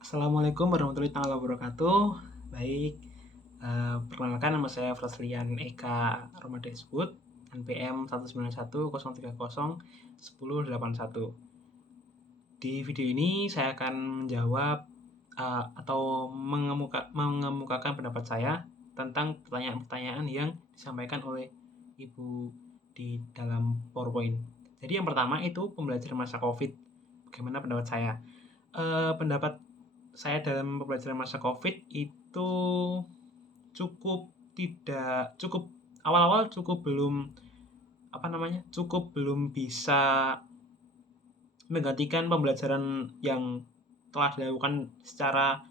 Assalamualaikum warahmatullahi wabarakatuh. Baik, perkenalkan nama saya Fraslian Eka Romadeswood, NPM 191030101. Di video ini saya akan menjawab atau mengemukakan pendapat saya tentang pertanyaan-pertanyaan yang disampaikan oleh Ibu di dalam PowerPoint. Jadi yang pertama itu pembelajaran masa COVID. Bagaimana pendapat saya? Pendapat saya dalam pembelajaran masa COVID itu cukup awal-awal cukup belum bisa menggantikan pembelajaran yang telah dilakukan secara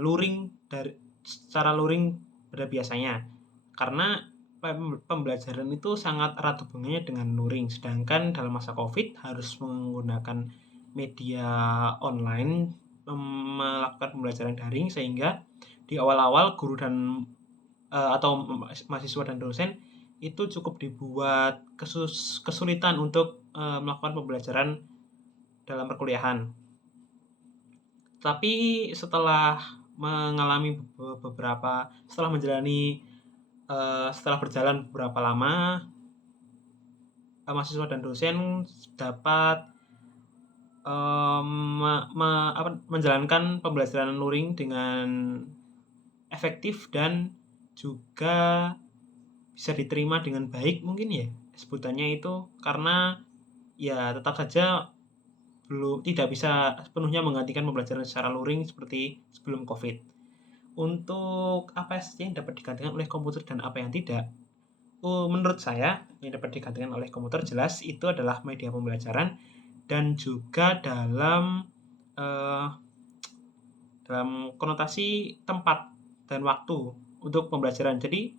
luring pada biasanya. Karena pembelajaran itu sangat erat hubungannya dengan luring, sedangkan dalam masa COVID harus menggunakan media online melakukan pembelajaran daring, sehingga di awal-awal guru dan atau mahasiswa dan dosen itu cukup dibuat kesulitan untuk melakukan pembelajaran dalam perkuliahan. Tapi setelah setelah berjalan beberapa lama, mahasiswa dan dosen dapat menjalankan pembelajaran luring dengan efektif dan juga bisa diterima dengan baik, mungkin ya sebutannya itu, karena ya tetap saja tidak bisa sepenuhnya menggantikan pembelajaran secara luring seperti sebelum COVID. Untuk apa sih yang dapat digantikan oleh komputer dan apa yang tidak? Menurut saya yang dapat digantikan oleh komputer jelas itu adalah media pembelajaran dan juga eh, dalam konotasi tempat dan waktu untuk pembelajaran. Jadi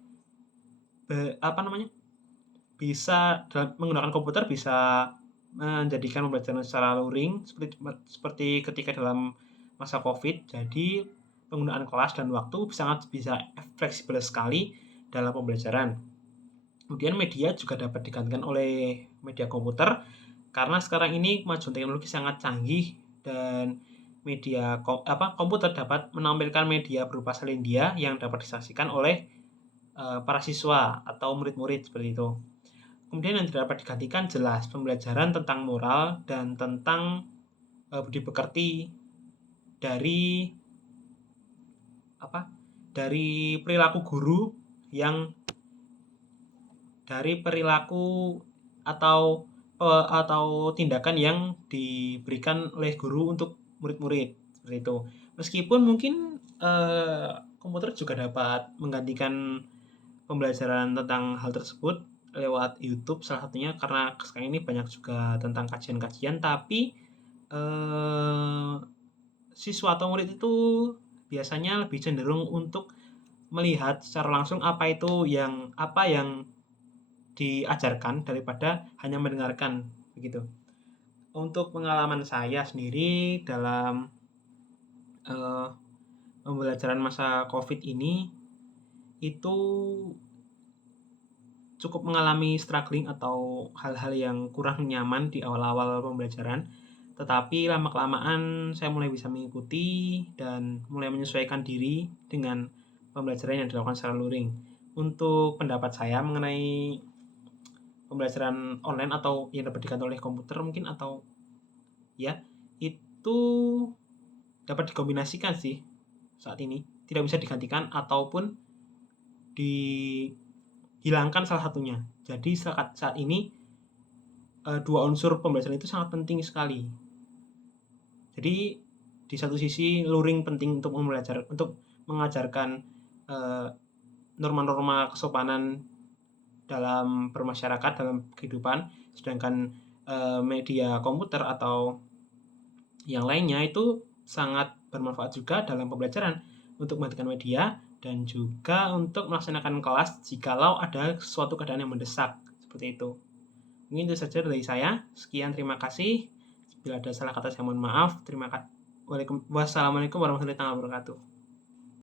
menggunakan komputer bisa menjadikan pembelajaran secara luring seperti ketika dalam masa COVID. Jadi penggunaan kelas dan waktu sangat bisa fleksibel sekali dalam pembelajaran. Kemudian media juga dapat digantikan oleh media komputer karena sekarang ini kemajuan teknologi sangat canggih dan komputer dapat menampilkan media berupa salin dia yang dapat disaksikan oleh para siswa atau murid-murid seperti itu. Kemudian yang tidak dapat digantikan jelas pembelajaran tentang moral dan tentang budi pekerti dari perilaku guru yang dari perilaku atau tindakan yang diberikan oleh guru untuk murid-murid seperti itu. Meskipun mungkin komputer juga dapat menggantikan pembelajaran tentang hal tersebut lewat YouTube salah satunya, karena sekarang ini banyak juga tentang kajian-kajian, tapi siswa atau murid itu biasanya lebih cenderung untuk melihat secara langsung apa yang diajarkan daripada hanya mendengarkan begitu. Untuk pengalaman saya sendiri dalam pembelajaran masa COVID ini itu cukup mengalami struggling atau hal-hal yang kurang nyaman di awal-awal pembelajaran. Tetapi lama-kelamaan saya mulai bisa mengikuti dan mulai menyesuaikan diri dengan pembelajaran yang dilakukan secara luring. Untuk pendapat saya mengenai pembelajaran online atau yang dapat diganti oleh komputer mungkin, atau ya, itu dapat dikombinasikan sih saat ini. Tidak bisa digantikan ataupun dihilangkan salah satunya. Jadi saat ini dua unsur pembelajaran itu sangat penting sekali. Jadi di satu sisi luring penting untuk mengajarkan norma-norma kesopanan dalam bermasyarakat, dalam kehidupan, sedangkan media komputer atau yang lainnya itu sangat bermanfaat juga dalam pembelajaran untuk menggantikan media dan juga untuk melaksanakan kelas jikalau ada suatu keadaan yang mendesak seperti itu. Mungkin itu saja dari saya. Sekian, terima kasih. Bila ada salah kata saya mohon maaf. Terima kasih. Wassalamualaikum warahmatullahi wabarakatuh.